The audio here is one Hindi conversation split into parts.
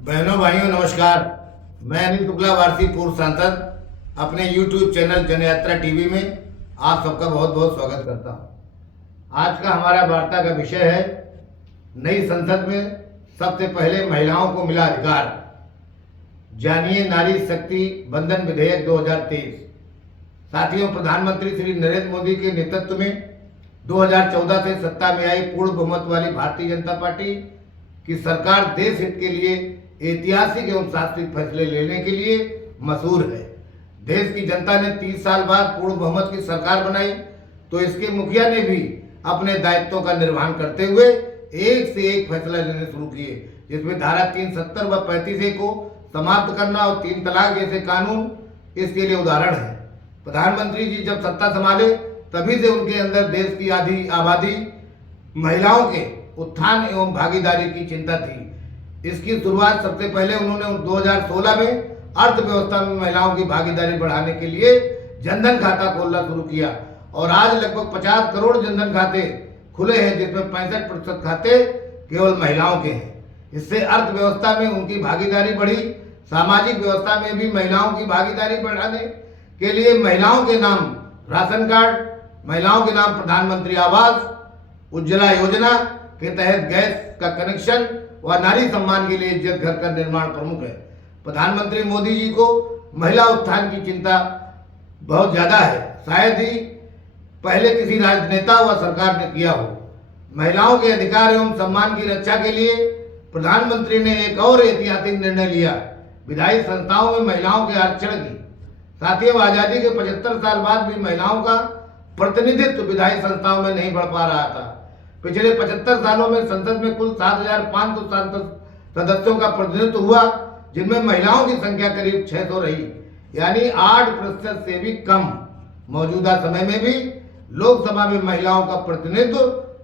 बहनों भाइयों नमस्कार। मैं अनिल शुक्ला वारसी पूर्व सांसद अपने YouTube चैनल जनयात्रा टीवी में आप सबका बहुत बहुत स्वागत करता हूं। आज का हमारा वार्ता का विषय है नई संसद में सबसे पहले महिलाओं को मिला अधिकार। जानिए नारी शक्ति बंधन विधेयक 2023। साथियों, प्रधानमंत्री श्री नरेंद्र मोदी के नेतृत्व में 2014 से सत्ता में आई पूर्ण बहुमत वाली भारतीय जनता पार्टी की सरकार देश हित के लिए ऐतिहासिक एवं शास्त्रीय फैसले लेने के लिए मशहूर है। देश की जनता ने 30 साल बाद पूर्ण बहुमत की सरकार बनाई तो इसके मुखिया ने भी अपने दायित्वों का निर्वहन करते हुए एक से एक फैसला लेने शुरू किए, जिसमें धारा 370 व 35A को समाप्त करना और 3 तलाक जैसे कानून इसके लिए उदाहरण है। प्रधानमंत्री जी जब सत्ता संभाले तभी से उनके अंदर देश की आधी आबादी महिलाओं के उत्थान एवं भागीदारी की चिंता थी। इसकी शुरुआत सबसे पहले उन्होंने 2016 में अर्थव्यवस्था में महिलाओं की भागीदारी बढ़ाने के लिए जनधन खाता खोलना शुरू किया और आज लगभग 50 करोड़ जनधन खाते खुले हैं, जिसमें 65% खाते केवल महिलाओं के हैं। इससे अर्थव्यवस्था में उनकी भागीदारी बढ़ी। सामाजिक व्यवस्था में भी महिलाओं की भागीदारी बढ़ाने के लिए महिलाओं के नाम राशन कार्ड, महिलाओं के नाम प्रधानमंत्री आवास, उज्ज्वला योजना के तहत गैस का कनेक्शन व नारी सम्मान के लिए इज्जत घर का निर्माण प्रमुख है। प्रधानमंत्री मोदी जी को महिला उत्थान की चिंता बहुत ज्यादा है, शायद ही पहले किसी राजनेता व सरकार ने किया हो। महिलाओं के अधिकार एवं सम्मान की रक्षा के लिए प्रधानमंत्री ने एक और ऐतिहासिक निर्णय लिया, विधायी संस्थाओं में महिलाओं के आरक्षण की। साथियों, आजादी के 75 साल बाद भी महिलाओं का प्रतिनिधित्व विधायी संस्थाओं में नहीं बढ़ पा रहा था। पिछले 75 सालों में संसद में कुल 7,500 सदस्यों का प्रतिनिधित्व हुआ, जिनमें महिलाओं की संख्या करीब 600 रही, यानी 8% से भी कम। मौजूदा समय में भी लोकसभा में महिलाओं का प्रतिनिधित्व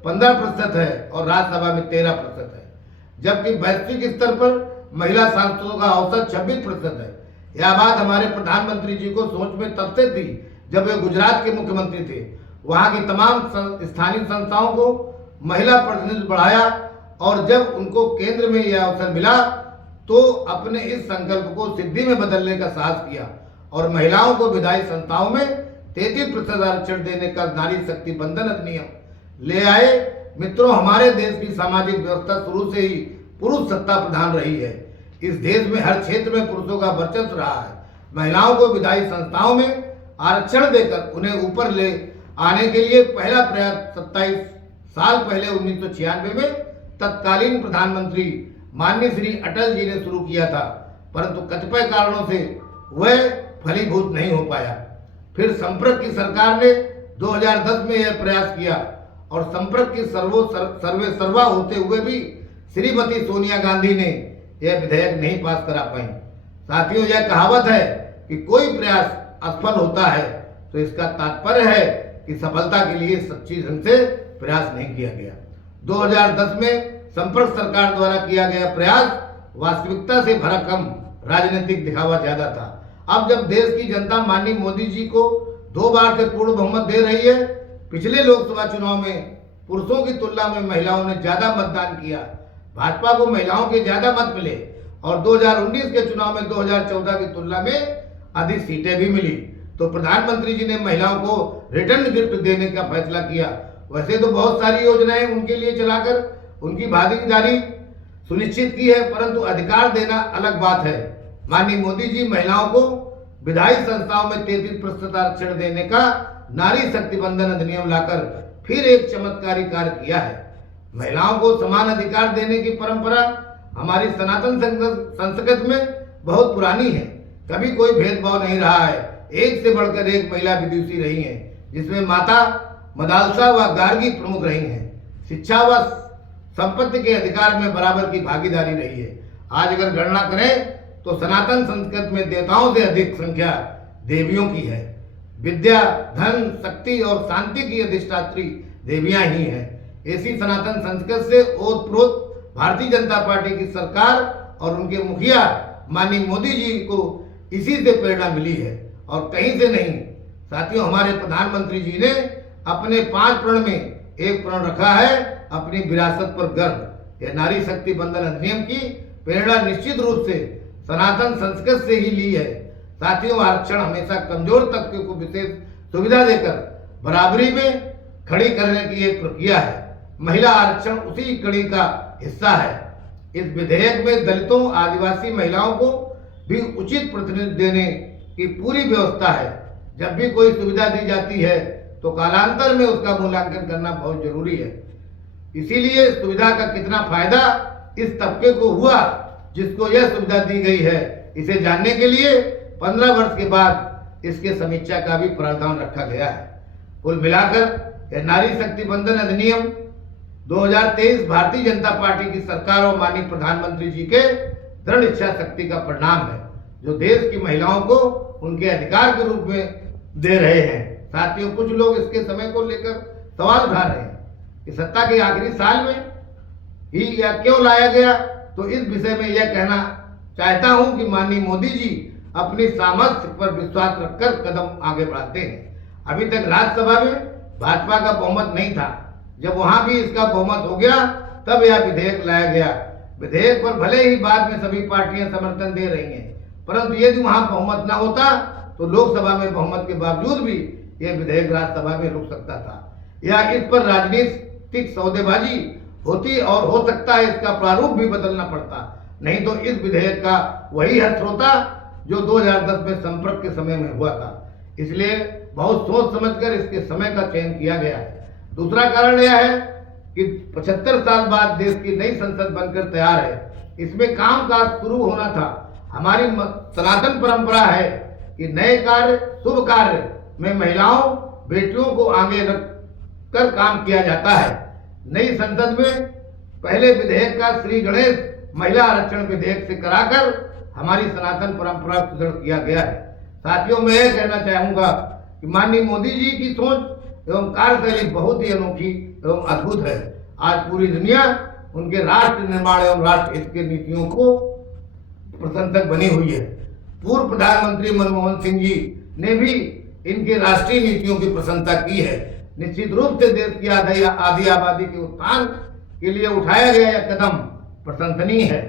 15% है और राज्यसभा में 13% है, जबकि वैश्विक स्तर पर महिला सांसदों का औसत 26% है। यह बात हमारे प्रधानमंत्री जी को सोच में तब से थी जब वे गुजरात के मुख्यमंत्री थे। वहां की तमाम स्थानीय संस्थाओं को महिला प्रतिनिधित्व बढ़ाया और जब उनको केंद्र में यह अवसर मिला तो अपने इस संकल्प को सिद्धि में बदलने का साहस किया और महिलाओं को विधायी संस्थाओं में 33% आरक्षण देने का नारी शक्ति बंधन अधिनियम ले आए। मित्रों, हमारे देश की सामाजिक व्यवस्था शुरू से ही पुरुष सत्ता प्रधान रही है। इस देश में हर क्षेत्र में पुरुषों का वर्चस्व रहा है। महिलाओं को विधायी संस्थाओं में आरक्षण देकर उन्हें ऊपर ले आने के लिए पहला प्रयास 27 साल पहले 1996 में तत्कालीन प्रधानमंत्री माननीय श्री अटल जी ने शुरू किया था, परंतु कतिपय कारणों से वह फलीभूत नहीं हो पाया। फिर संपर्क की सरकार ने 2010 में यह प्रयास किया और संपर्क की सर्वे सर्वा होते हुए भी श्रीमती सोनिया गांधी ने यह विधेयक नहीं पास करा पाई। साथियों, यह कहावत है कि कोई प्रयास असफल होता है तो इसका तात्पर्य है कि सफलता के लिए सच्ची ढंग से प्रयास नहीं किया गया। 2010 में संपर्क सरकार द्वारा किया गया प्रयास वास्तविकता से भरा कम, राजनीतिक दिखावा ज्यादा था। अब जब देश की जनता माननीय मोदी जी को 2 बार से पूर्ण बहुमत दे रही है, पिछले लोकसभा चुनाव में पुरुषों की तुलना में महिलाओं ने ज्यादा मतदान किया, भाजपा को महिलाओं के ज्यादा मत मिले और 2019 के चुनाव में 2014 की तुलना में अधिक सीटें भी मिली, तो प्रधानमंत्री जी ने महिलाओं को रिटर्न गिफ्ट देने का फैसला किया। वैसे तो बहुत सारी योजनाएं उनके लिए चलाकर उनकी भागीदारी सुनिश्चित की है, परंतु अधिकार देना अलग बात है। माननीय मोदी जी महिलाओं को विधायी संस्थाओं में 33% आरक्षण देने का नारी शक्ति बंधन अधिनियम लाकर फिर एक चमत्कारी कार्य किया है। महिलाओं को समान अधिकार देने की परंपरा हमारी सनातन संस्कृति में बहुत पुरानी है। कभी कोई भेदभाव नहीं रहा है। एक से बढ़कर एक महिला विदुषी रही हैं, जिसमें माता, मदालसा व गार्गी प्रमुख रही हैं। शिक्षा व संपत्ति के अधिकार में बराबर की भागीदारी रही है। आज अगर गणना करें तो सनातन संस्कृति में देवताओं से अधिक संख्या देवियों की है। विद्या, धन, शक्ति और शांति की अधिष्ठात्री देवियां ही हैं। ऐसी सनातन संस्कृति से ओतप्रोत भारतीय जनता पार्टी की सरकार और उनके मुखिया माननीय मोदी जी को इसी से प्रेरणा मिली है और कहीं से नहीं। साथियों, हमारे प्रधानमंत्री जी ने अपने 5 प्रण में एक प्रण रखा है, अपनी विरासत पर गर्व। यह नारी शक्ति बंधन अधिनियम की प्रेरणा निश्चित रूप से सनातन संस्कृत से ही ली है। साथियों, आरक्षण हमेशा कमजोर तबके को विशेष सुविधा देकर बराबरी में खड़ी करने की एक प्रक्रिया है। महिला आरक्षण उसी कड़ी का हिस्सा है। इस विधेयक में दलितों, आदिवासी महिलाओं को भी उचित प्रतिनिधित्व देने की पूरी व्यवस्था है। जब भी कोई सुविधा दी जाती है तो कालांतर में उसका मूल्यांकन करना बहुत जरूरी है। इसीलिए सुविधा का कितना फायदा इस तबके को हुआ जिसको यह सुविधा दी गई है, इसे जानने के लिए 15 वर्ष के बाद इसके समीक्षा का भी प्रावधान रखा गया है। कुल मिलाकर यह नारी शक्ति बंधन अधिनियम 2023 भारतीय जनता पार्टी की सरकार और माननीय प्रधानमंत्री जी के दृढ़ इच्छा शक्ति का परिणाम है, जो देश की महिलाओं को उनके अधिकार के रूप में दे रहे हैं। साथियों, कुछ लोग इसके समय को लेकर सवाल उठा रहे हैं कि सत्ता के आखिरी साल में ही यह क्यों लाया गया। तो इस विषय में यह कहना चाहता हूं कि माननीय मोदी जी अपनी सामर्थ्य पर विश्वास रखकर कदम आगे बढ़ाते हैं। अभी तक राज्यसभा में भाजपा का बहुमत नहीं था। जब वहां भी इसका बहुमत हो गया तब यह विधेयक लाया गया। विधेयक पर भले ही बाद में सभी पार्टियां समर्थन दे रही हैं, परंतु यदि वहां बहुमत न होता तो लोकसभा में बहुमत के बावजूद भी यह विधेयक राज्यसभा में रुक सकता था या इस पर राजनीतिक सौदेबाजी होती और हो सकता है इसका प्रारूप भी बदलना पड़ता। नहीं तो इस विधेयक का वही अर्थ होता जो 2010 में संपर्क के समय में हुआ था। इसलिए बहुत सोच समझकर इसके समय का चयन किया गया है। दूसरा कारण यह है कि 75 साल बाद देश की नई संसद बनकर तैयार है। इसमें कामकाज शुरू होना था। हमारी सनातन परंपरा है कि नए कार्य, शुभ कार्य में महिलाओं, बेटियों को आगे रख कर काम किया जाता है। नई संसद में पहले विधेयक का श्री गणेश महिला आरक्षण विधेयक से कराकर हमारी सनातन परंपरा को सुदृढ़ किया गया है। साथियों, मैं यह कहना चाहूंगा कि माननीय मोदी जी की सोच एवं कार्यशैली बहुत ही अनोखी एवं अद्भुत है। आज पूरी दुनिया उनके राष्ट्र निर्माण एवं राष्ट्र हित की नीतियों को प्रशंसक बनी हुई है। पूर्व प्रधानमंत्री मनमोहन सिंह जी ने भी इनकी राष्ट्रीय नीतियों की प्रशंसा की है। निश्चित रूप से देश की आधी आबादी के उत्थान के लिए उठाया गया यह कदम प्रशंसनीय है।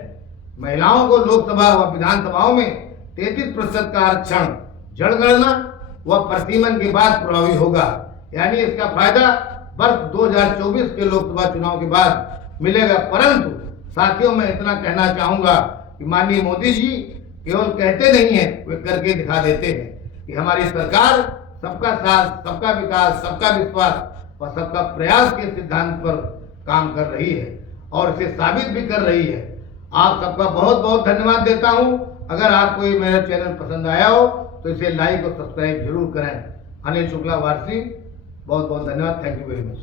महिलाओं को लोकसभा व विधानसभाओं में 33% का आरक्षण जनगणना व प्रतिमन के बाद प्रभावी होगा। यानी इसका फायदा वर्ष 2024 के लोकसभा चुनाव के बाद मिलेगा। परंतु साथियों, मैं इतना कहना चाहूंगा कि माननीय मोदी जी केवल कहते नहीं है, वे करके दिखा देते हैं कि हमारी सरकार सबका साथ, सबका विकास, सबका विश्वास और सबका प्रयास के सिद्धांत पर काम कर रही है और इसे साबित भी कर रही है। आप सबका बहुत बहुत धन्यवाद देता हूं। अगर आपको ये मेरा चैनल पसंद आया हो तो इसे लाइक और सब्सक्राइब जरूर करें। अनिल शुक्ला वारसी, बहुत बहुत धन्यवाद। Thank you very much.